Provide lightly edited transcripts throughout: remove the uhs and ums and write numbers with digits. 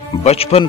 55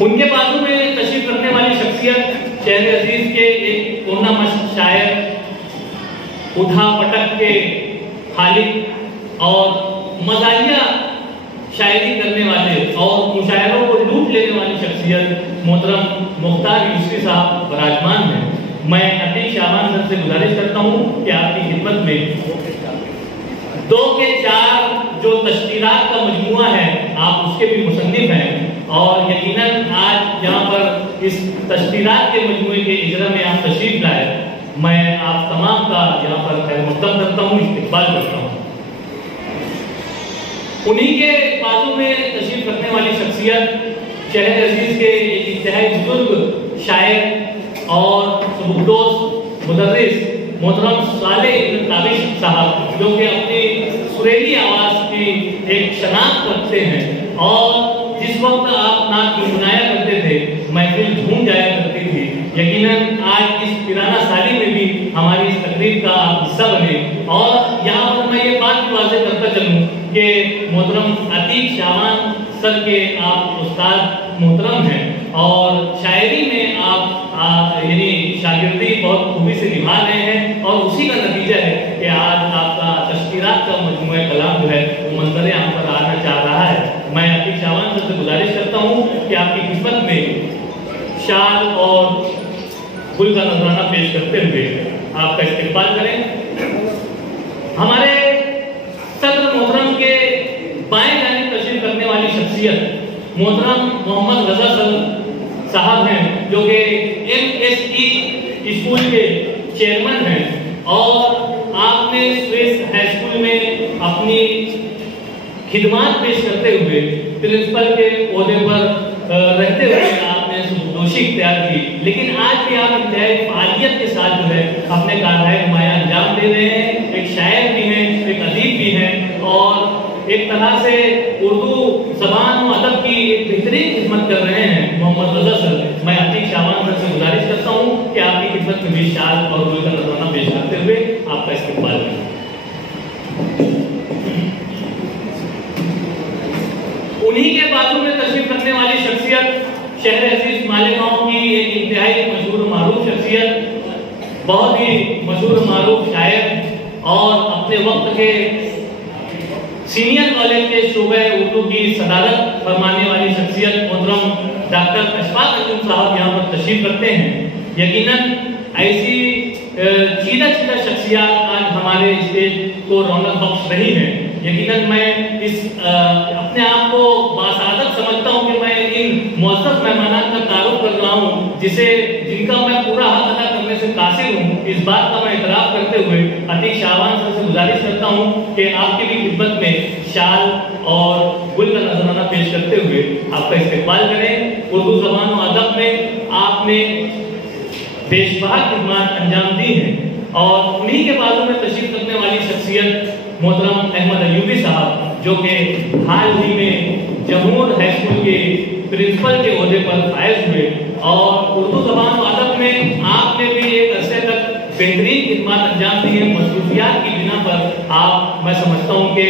ان کے بازو میں تشریف رکھنے والی شخصیت شہر عزیز کے ایک کونا مشق شاعر، اٹھا پٹک کے خالق اور مزاحیہ شاعری کرنے والے اور مشاعروں کو لوٹ لینے والی شخصیت محترم مختار یوسفی صاحب براجمان ہیں۔ میں عتیق شعبان سر سے گزارش کرتا ہوں کہ آپ کی خدمت میں 2 کے 4 جو تشکیلات کا مجموعہ ہے، آپ اس کے بھی مصنف ہیں، اور یقیناً آج یہاں پر اس تشکیلات کے مجموعے کے اجرا میں آپ تشریف لائے، میں آپ تمام کا یہاں پر خیر مقدم کرتا ہوں، استقبال کرتا ہوں۔ انہی کے بازو میں تشریف رکھنے والی شخصیت شہر عزیز کے ایک انتہائی بزرگ شاعر اور سبکدوش مدرس محترم صالح ابن تابش صاحب، جو کہ اپنی سریلی آواز کی ایک شناخت رکھتے ہیں، اور جس وقت آپ نعت گنگنایا کرتے تھے محفل جھوم جایا کرتی تھی۔ یقیناً آج اس پیرانہ سالی میں بھی ہماری اس تقریب کا آپ حصہ بنے، اور یہاں پر میں یہ بات بھی واضح کرتا چلوں کہ محترم عتیق شعبان سر کے آپ استاد محترم ہیں، اور شاعری میں آپ یعنی شاگردی بہت خوبی سے نبھا رہے ہیں، اور اسی کا نتیجہ ہے کہ آج آپ کا تشکیلات کا مجموعہ کلام جو ہے وہ منظر عام پر آنا چاہ رہا ہے۔ میں عتیق شعبان سر سے گزارش کرتا ہوں کہ آپ کی خدمت میں شال اور گل کا نذرانہ پیش کرتے ہوئے آپ کا استقبال کریں۔ ہمارے صدر محترم کے بائیں جانب تشریف کرنے والی شخصیت محترم محمد رضا صاحب ہیں، جو کہ MSE اسکول کے چیئرمین ہیں، اور آپ نے سویس ہائی اسکول میں اپنی خدمات پیش کرتے ہوئے پرنسپل کے عہدے پر رہتے ہوئے آپ نے سبکدوشی اختیار کی، لیکن آج بھی آپ انتہائی فعالیت کے ساتھ جو ہے اپنے کارنامے نمایاں انجام دے رہے ہیں۔ ایک شاعر بھی ہیں، ایک ادیب بھی ہیں، اور ایک طرح سے اردو زبان و ادب کی ایک بہترین خدمت کر رہے ہیں محمد رضا سر۔ میں عتیق شعبان سر سے گزارش کرتا ہوں کہ آپ کی خدمت میں بھی شال اور گل کا نذرانہ پیش کرتے ہوئے آپ کا استقبال کریں۔ انہی کے بازو میں تشریف رکھنے والی شخصیت شہر عزیز مالیگاؤں کی ایک انتہائی مشہور و معروف شخصیت، بہت ہی مشہور و معروف شاعر، اور اپنے وقت کے سینئر کالج کے شعبہ اردو کی صدارت فرمانے والی شخصیت محترم ڈاکٹر اشفاق انجم صاحب یہاں پر تشریف رکھتے ہیں۔ یقیناً ایسی چیدہ شخصیات آج ہمارے اسٹیج کو رونق بخش رہی ہیں۔ یقیناً میں اپنے آپ کو باسعادت سمجھتا ہوں کہ میں ان معزز مہمانان کا تعارف کر رہا ہوں، جن کا میں پورا حق ادا کرنے سے قاصر ہوں۔ اس بات کا میں اعتراف کرتے ہوئے عتیق شعبان سر سے گزارش کرتا ہوں کہ آپ کی بھی خدمت میں شال اور گل کا نذرانہ پیش کرتے ہوئے آپ کا استقبال کریں۔ اردو زبان و ادب میں آپ نے بیش بہا خدمات انجام دی ہیں، اور انہی کے بازو میں تشریف رکھنے والی شخصیت محترم احمد ایوبی صاحب، جو کہ حال ہی میں جمہور ہائی اسکول کے پرنسپل کے عہدے پر فائز ہوئے، اور اردو زبان و ادب میں آپ نے بھی ایک عرصے تک بہترین خدمات انجام دی ہیں۔ مصروفیات کی بنا پر آپ، میں سمجھتا ہوں کہ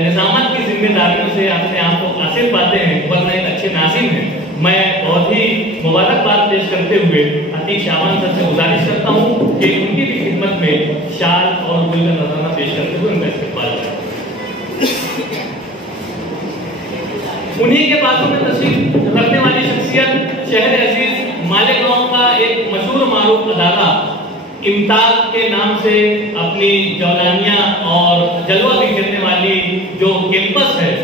نظامت کی ذمہ داریوں سے اپنے آپ کو قاصر پاتے ہیں، ورنہ ایک اچھے ناظم ہیں۔ میں بہت ہی مبارکباد پیش کرتے ہوئے عتیق شعبان سر سے گزارش کرتا ہوں کہ ان کی بھی خدمت میں شال اور گل کا نذرانہ پیش کرتے ہوئے ان کا استقبال کریں۔ انہی کے بازو میں تشریف رکھنے والی شخصیت شہر عزیز مالیگاؤں کا ایک مشہور معروف ادارہ امتاز کے نام سے اپنی جولانیہ اور جلوہ بکھیرنے والی جو کیمپس ہے،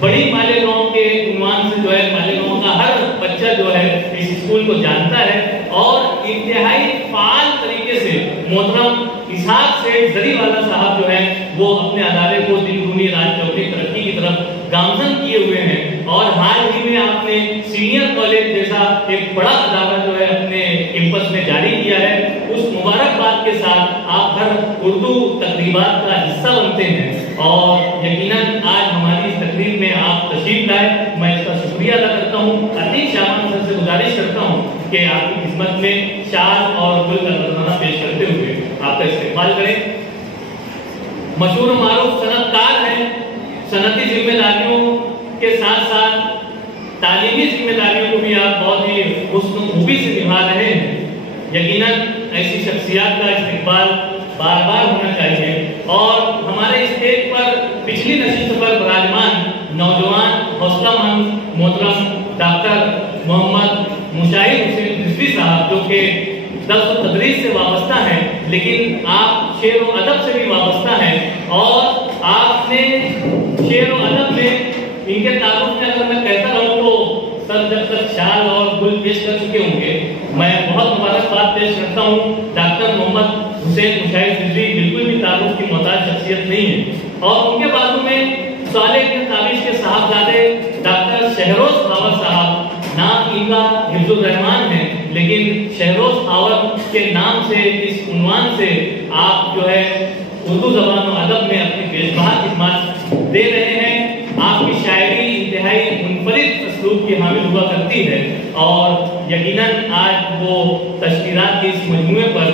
بڑی مالیگاؤں کے عنوان سے جو ہے مالیگاؤں کا ہر بچہ جو ہے اس اسکول کو جانتا ہے، اور انتہائی فعال طریقے سے محترم اسحاق سیٹھ زری والا صاحب جو ہے وہ اپنے ادارے کو دن دگنی رات چوگنی ترقی کی طرف گامزن کیے ہوئے ہیں، اور حال ہی میں آپ نے سینئر کالج جیسا ایک بڑا ادارہ جو ہے اپنے کیمپس میں جاری کیا ہے۔ اس مبارکباد کے ساتھ آپ ہر اردو تقریبات کا حصہ بنتے ہیں، اور یقیناً آج ہماری اس تقریب میں آپ تشریف لائے، میں اس کا شکریہ ادا کرتا ہوں۔ عتیق شعبان سر سے گزارش کرتا ہوں کہ آپ کی خدمت میں شال اور گل کا نذرانہ پیش کرتے ہوئے آپ کا استقبال کریں۔ مشہور و معروف صنعت کار ہیں صنعتی ذمہ داریوں کے ساتھ ساتھ تعلیمی ذمہ داریوں کو بھی آپ بہت ہی حسن خوبی سے نبھا رہے ہیں. یقیناً ایسی شخصیات کا استقبال بار بار ہونا چاہیے اور ہمارے اسٹیج پر پچھلی نشست پر براجمان نوجوان حوصلہ مند محترم ڈاکٹر محمد مشاہد حسین رضوی صاحب جو کہ درس و تدریس سے وابستہ ہیں لیکن آپ شعر و ادب سے بھی وابستہ ہیں اور آپ نے شعر و ادب میں ان کے تعلق میں اگر میں کہتا رہوں تو سر جب تک شال اور گل پیش کر چکے ہوں گے. میں بہت مبارکباد پیش کرتا ہوں. ڈاکٹر محمد حسین مشاہد رضوی بالکل بھی تعلق کی محتاج شخصیت نہیں ہے اور ان کے بازو میں صالح ابن تابش کے صاحبزادے ڈاکٹر شہروز خاور صاحب. نام ان کا حفظ الرحمان ہے لیکن شہروز خاور کے نام سے اس عنوان سے آپ جو ہے اردو زبان و ادب میں اپنی بے شمار خدمات دے رہے ہیں. آپ کی شاعری انتہائی منفرد اسلوب کی حامل ہوا کرتی ہے اور یقیناً آج وہ تشکیلات کے اس مجموعے پر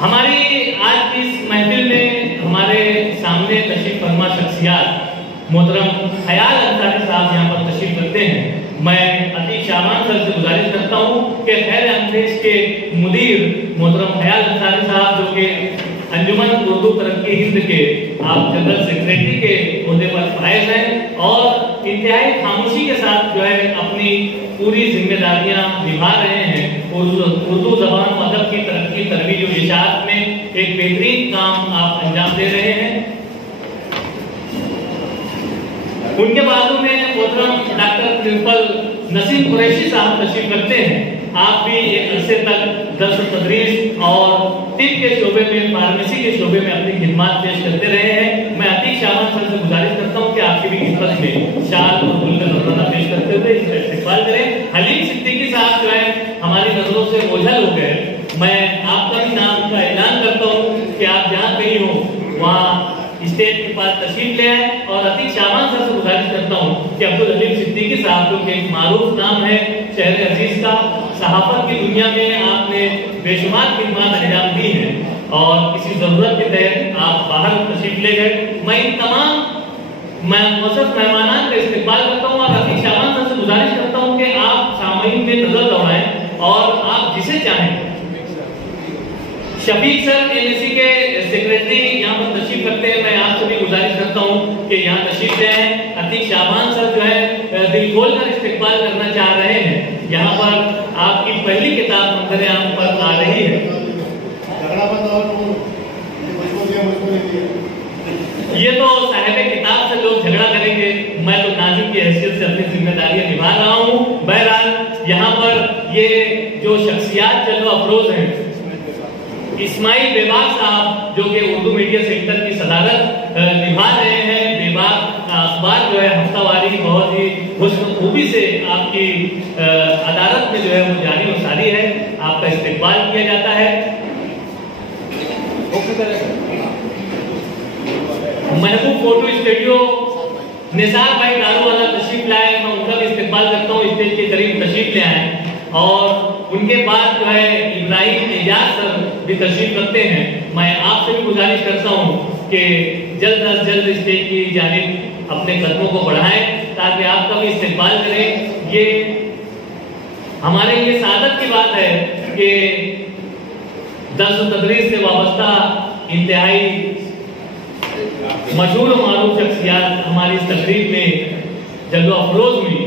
ہماری آج کی اس محفل میں ہمارے سامنے تشریف فرما شخصیات محترم خیال انصاری صاحب یہاں پر تشریف رکھتے ہیں. میں عتیق شامان سر سے گزارش کرتا ہوں کہ خیر اندیش کے مدیر محترم خیال انصاری صاحب جو کہ انجمن اردو ترقی ہند کے آپ جنرل سیکریٹری کے عہدے پر فائز ہیں اور انتہائی خاموشی کے ساتھ جو ہے اپنی پوری ذمہ داریاں نبھا رہے ہیں. اردو زبان و ادب کی ترقی ترویج و اشاعت میں ایک بہترین کام آپ انجام دے رہے ہیں. ان کے بازو میں محترم ڈاکٹر پرنسپل نسیم قریشی صاحب تشریف رکھتے ہیں. آپ بھی ایک عرصے تک درس و تدریس اور طب کے شعبے میں فارمیسی کے شعبے میں اپنی خدمات پیش کرتے رہے ہیں. میں عتیق شامان سر سے گزارش کرتا ہوں کہ آپ کی بھی خدمت میں شال اور گل کا نذرانہ پیش کرتے ہوئے اس کا استقبال کریں. حلیم صدیقی صاحب جو ہے ہماری نظروں سے اوجھل ہو گئے. میں آپ کا بھی نام کا اعلان کرتا ہوں کہ آپ جہاں کہیں ہو وہاں اسٹیج کے پاس تشریف لے آئے اور عتیق شامان سر سے گزارش کرتا ہوں کہ عبدالحلیم صدیقی صاحب جو کہ ایک معروف نام ہے شہر عزیز کا. صحافت کی دنیا میں آپ نے بے شمار خدمات انجام دی ہیں اور کسی ضرورت کے تحت آپ باہر تشریف لے گئے. میں ان تمام معزز مہمانان کا استقبال کرتا ہوں اور عتیق شامان سر سے گزارش کرتا ہوں کہ آپ سامعین میں نظر دوڑائیں اور آپ جسے چاہیں. شفیق سر NSC کے سیکریٹری یہاں پر تشریف رکھتے ہیں. میں آپ سے بھی گزارش کرتا ہوں کہ یہاں تشریف لے آئیں. عتیق شامان سر جو ہے دل کھول کر استقبال کرنا چاہ رہے ہیں. یہاں پر آپ کی پہلی کتاب منظر عام پر آ رہی ہے. یہ تو صاحب کتاب سے لوگ جھگڑا کریں گے. میں تو ناظم کی حیثیت سے اپنی ذمہ داریاں نبھا رہا ہوں. بہرحال یہاں پر یہ جو شخصیات جلوہ افروز ہیں اسماعیل بیباک صاحب جو کہ اردو میڈیا سیکٹر کی صدارت نبھا رہے ہیں. بیباک اخبار جو ہے ہفتہ واری بہت ہی حسن خوبی سے آپ کی عدالت میں جو ہے وہ جاری و ساری ہے. آپ کا استقبال کیا جاتا ہے. محبوب فوٹو اسٹوڈیو نثار بھائی دارو والا تشریف لائے. میں ان کا بھی استقبال کرتا ہوں. اسٹیج کے قریب تشریف لے آئے اور ان کے بعد جو ہے ابراہیم اعجاز سر بھی تشریف رکھتے ہیں. میں آپ سے بھی گزارش کرتا ہوں کہ جلد از جلد اسٹیج کی جانب اپنے قدموں کو بڑھائیں تاکہ آپ کا بھی استقبال کریں. یہ ہمارے لیے سعادت کی بات ہے کہ درس و تدریس سے وابستہ انتہائی مشہور و معروف شخصیات ہماری اس تقریب میں جلوہ افروز ہوئی.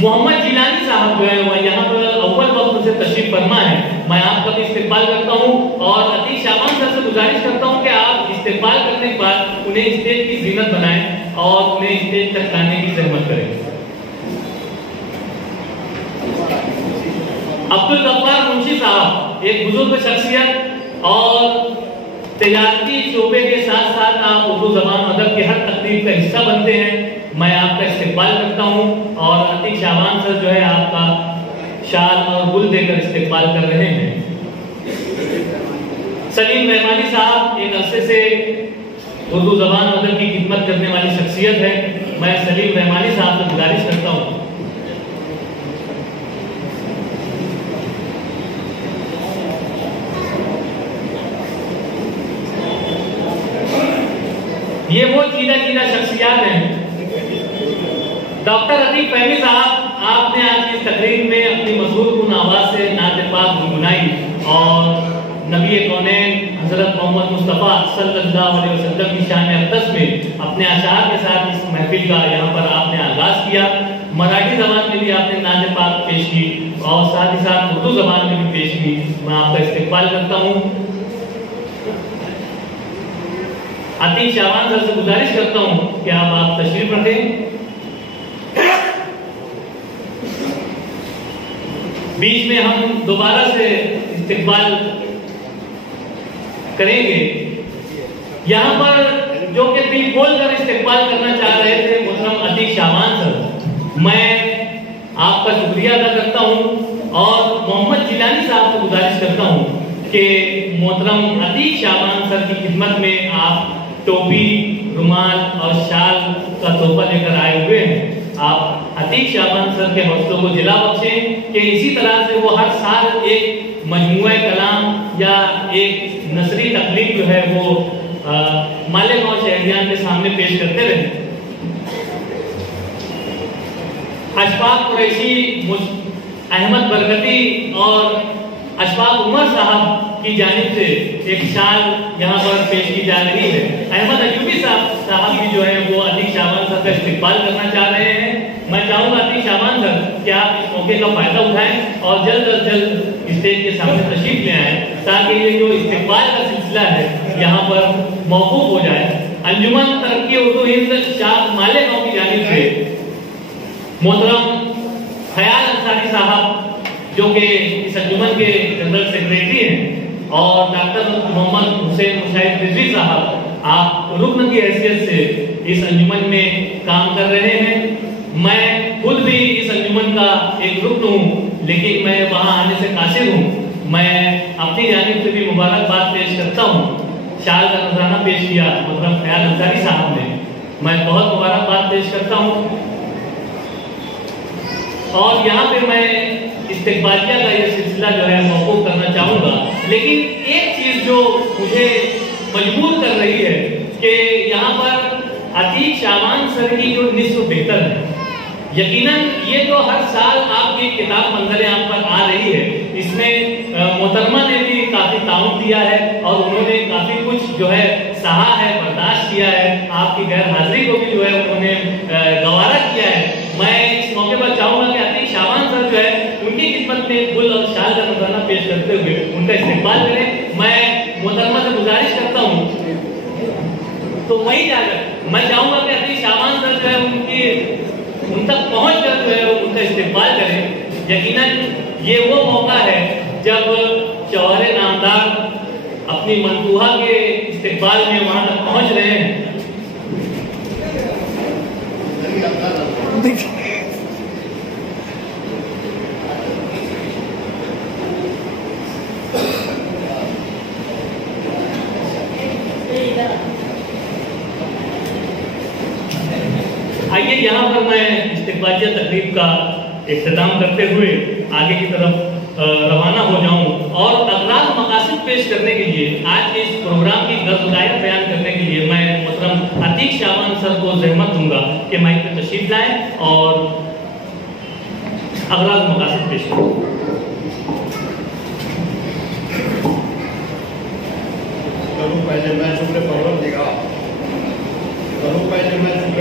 محمد جیلانی صاحب جو ہے وہ یہاں پر اول وقت سے تشریف فرما ہے. میں آپ کا بھی استقبال کرتا ہوں اور عتیق شامان سر سے گزارش کرتا ہوں کہ آپ استقبال کرنے کے بعد انہیں اسٹیج کی زینت بنائیں اور انہیں اسٹیج تک لانے کی زحمت کریں. عبدالغفار منشی صاحب ایک بزرگ شخصیت اور تجارتی شعبے کے ساتھ ساتھ آپ اردو زبان ادب کے ہر تقریب کا حصہ بنتے ہیں. میں آپ کا استقبال کرتا ہوں اور عتیق شامان سر جو ہے آپ کا شال اور گل دے کر استقبال کر رہے ہیں. سلیم رحمانی صاحب ایک عرصے سے اردو زبان ادب کی خدمت کرنے والی شخصیت ہے. میں سلیم رحمانی صاحب سے گزارش کرتا ہوں شخصیات ہیں. ڈاکٹر عتیق فہمی صاحب، آپ نے آج کی تقریر میں اپنی مسحور کن آواز سے نعت پاک گنگنائی اور نبی کونین حضرت محمد مصطفیٰ صلی اللہ علیہ وسلم کی شان اقدس میں اپنے اشعار کے ساتھ اس محفل کا یہاں پر آپ نے آغاز کیا. مراٹھی زبان میں بھی آپ نے نعت پاک پیش کی اور ساتھ ہی ساتھ اردو زبان میں بھی پیش کی. میں آپ کا استقبال کرتا ہوں. عتیق شعبان سر سے گزارش کرتا ہوں کہ آپ تشریف رکھیں. بیچ میں ہم دوبارہ سے استقبال کریں گے. یہاں پر جو کہ دل کھول کر استقبال کرنا چاہ رہے تھے محترم عتیق شعبان سر، میں آپ کا شکریہ ادا کرتا ہوں اور محمد جیلانی صاحب سے گزارش کرتا ہوں کہ محترم عتیق شعبان سر کی خدمت میں آپ ٹوپی، رومال اور شال کا تحفہ لے کر آئے ہوئے ہیں. آپ عتیق شعبان سر کے حوصلوں کو جلا بخشیں کہ اسی طرح سے وہ ہر سال ایک مجموعہ کلام یا ایک نثری تخلیق جو ہے وہ مالیگاؤں شہریان کے سامنے پیش کرتے رہے. اشفاق قریشی، احمد برکتی اور اشفاق عمر صاحب کی جانب سے ایک شال یہاں پر پیش کی جا رہی ہے. احمد ایوبی صاحب بھی جو ہے وہ عتیق شعبان سر کا استقبال کرنا چاہ رہے ہیں. میں چاہوں گا عتیق شعبان سر کہ آپ اس موقع کا فائدہ اٹھائیں اور جلد از جلد اسٹیج کے سامنے تشریف لے آئیں تاکہ یہ جو استقبال کا سلسلہ ہے یہاں پر موقوف ہو جائے. انجمن ترقی اردو ہند شاخ مالیگاؤں کی جانب سے محترم خیال انصاری صاحب جو کہ اس انجمن کے جنرل سیکریٹری ہیں اور ڈاکٹر محمد حسین مشاہد رضوی صاحب، آپ رکن کی حیثیت سے اس انجمن میں کام کر رہے ہیں. میں خود بھی اس انجمن کا ایک رکن ہوں لیکن میں وہاں آنے سے قاصر ہوں. میں اپنی جانب سے بھی مبارکباد پیش کرتا ہوں. شال کا نذرانہ پیش کیا محترم خیال انصاری صاحب نے، میں بہت مبارکباد پیش کرتا ہوں. اور یہاں پہ میں استقبالیہ کا یہ سلسلہ جو ہے موقوف کرنا چاہوں گا. لیکن ایک چیز جو مجھے مجبور کر رہی ہے کہ یہاں پر عتیق شعبان سر کی جو نصف بہتر ہے، یقیناً یہ جو ہر سال آپ کی کتاب منظر عام پر آ رہی ہے، اس میں محترمہ نے بھی کافی تعاون دیا ہے اور انہوں نے کافی کچھ جو ہے سہا ہے، برداشت کیا ہے. آپ کی غیر حاضری کو بھی جو ہے انہوں نے گوارا کیا ہے. میں اس موقع پر چاہوں گا کہ عتیق شعبان سر جو ہے ان کی خدمت میں گل اور شال کا نذرانہ پیش کرتے ہوئے ان کا استقبال کریں. میں محترمہ سے گزارش کرتا ہوں تو وہیں جا کر میں چاہوں گا کہ عتیق شعبان سر جو ہے ان تک پہنچ کر جو ہے ان کا استقبال کریں. یقیناً یہ وہ موقع ہے جب شوہر نامدار اپنی منصوبہ کے استقبال میں وہاں تک پہنچ رہے ہیں. آئیے یہاں پر میں استقبالیہ تقریب کا اختتام کرتے ہوئے آگے کی طرف روانہ ہو جاؤں اور اغراض مقاصد پیش کرنے کے لیے آج کے اس پروگرام کی غرض دائرہ بیان کرنے کے لیے میں محترم عتیق شعبان سر کو زحمت دوں گا کہ مائک پہ تشریف لائیں اور اغراض مقاصد پیش کریں. پہلے میں شکر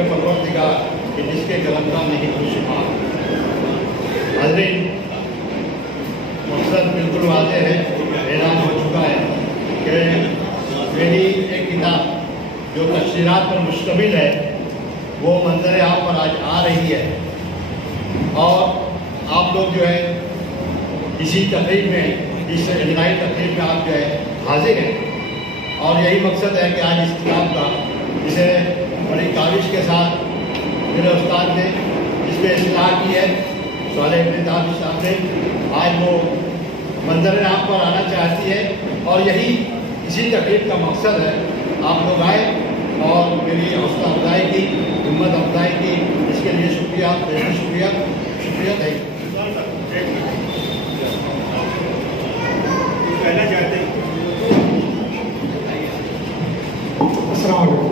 پروردگار کہ جس کے گلندہ نہیں خوشمار. حاضرین، مقصد بالکل واضح ہے، اعلان ہو چکا ہے کہ میری ایک کتاب جو تفسیرات پر مشتمل ہے وہ منظر عام پر آج آ رہی ہے اور آپ لوگ جو ہے اسی تقریب میں، اس اجتماعی تقریب میں آپ جو ہے حاضر ہیں اور یہی مقصد ہے کہ آج اس کتاب کا جسے بڑی کاوش کے ساتھ میرے استاد نے اس میں اصلاح کی ہے، صالح ابن داود صاحب نے، آج وہ منظر عام پر آنا چاہتی ہے اور یہی اسی تقریب کا مقصد ہے. آپ لوگ آئے اور میری حوصلہ افزائی کی، ہمت افزائی کی، اس کے لیے شکریہ، شکریہ شکریہ تھینک یو. کہنا چاہتے ہیں السلام علیکم.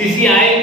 CCI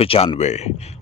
95